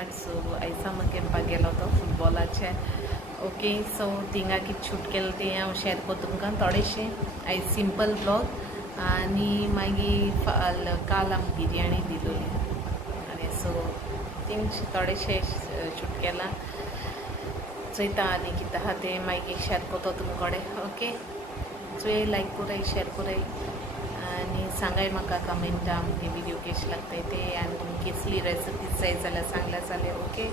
start so आयज हांव कॅम्पाक गेलो तो फुटबॉलाचे ओके सो थिंगा कितें शूट केलें तें हांव शेअर करता तुमकां थोडेशें आयज सिंपल ब्लॉग आनी मागीर काल आमकां बिरयाणी दिलोली आनी सो थिंग थोडेशें शूट केलां चोयता आनी कितें आहा तें मागीर शेअर करता तुमचे कडेन ओके सो लायक कराय शेअर कराय आनी सांगाय म्हाका कमेंटा आमगे व्हिडिओ कशे लागताय ते आनी तुमकां कसली रेसिपीज जाय जाल्यार सांगल्या जाल्यार ओके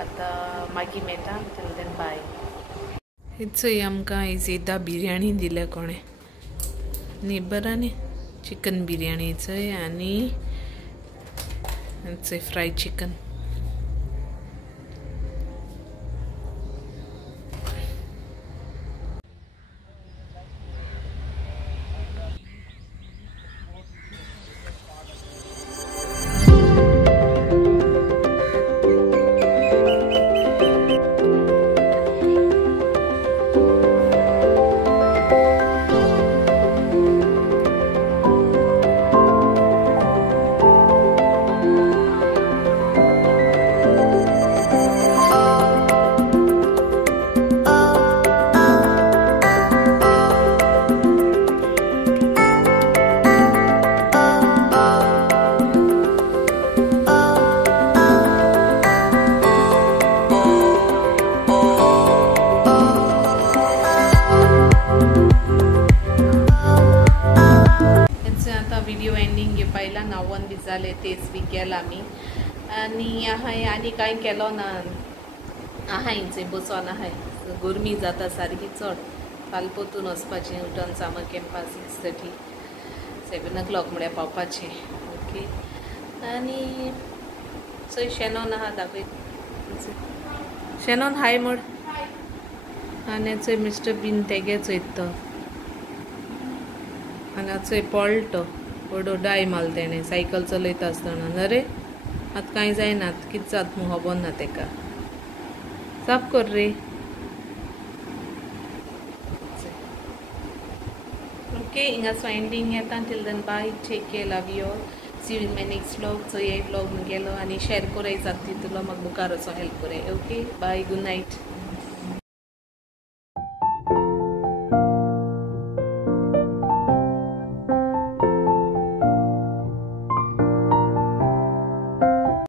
आतां मागीर मेळटा टील देन बाय चोय आमकां आयज एकदां बिरयाणी दिल्या कोणें नेबरांनी चिकन बिरयाणी चोय आनी चोय फ्राय चिकन व्हिडिओ एंडिंग पाहिला 9 दीस जाले तेच बी केला आमी आनी आहाय आनी कांय केलो ना आहाय थंय बसोन आहाय गरमी जाता सारकी चड फाल्यां पोतून वचपाचें उठोन सामर कॅम्पास 6:30 7 o'clock म्हळ्यार पावपाचें ओके आनी चोय शेनोन आहा दाखय शेनोन हाय म्हण आनी चोय मिस्टर बीन तेगे चोयत तो आनी चोय पळटो बडो डाय माल तेणें सायकल चलयता आसतना ना रे आतां कांय जायना आतां कितें जाता म्हूण खबर ना तेका साफ कर रे ओके हिंगासो एंडींग येता टील then bye take care love you all see you in my next vlog सो हे व्लॉग गेलो आनी शेअर कोराय जाता तितूलो म्हाका मुखार असो हेल्प कोराय ओके बाय गुड नायट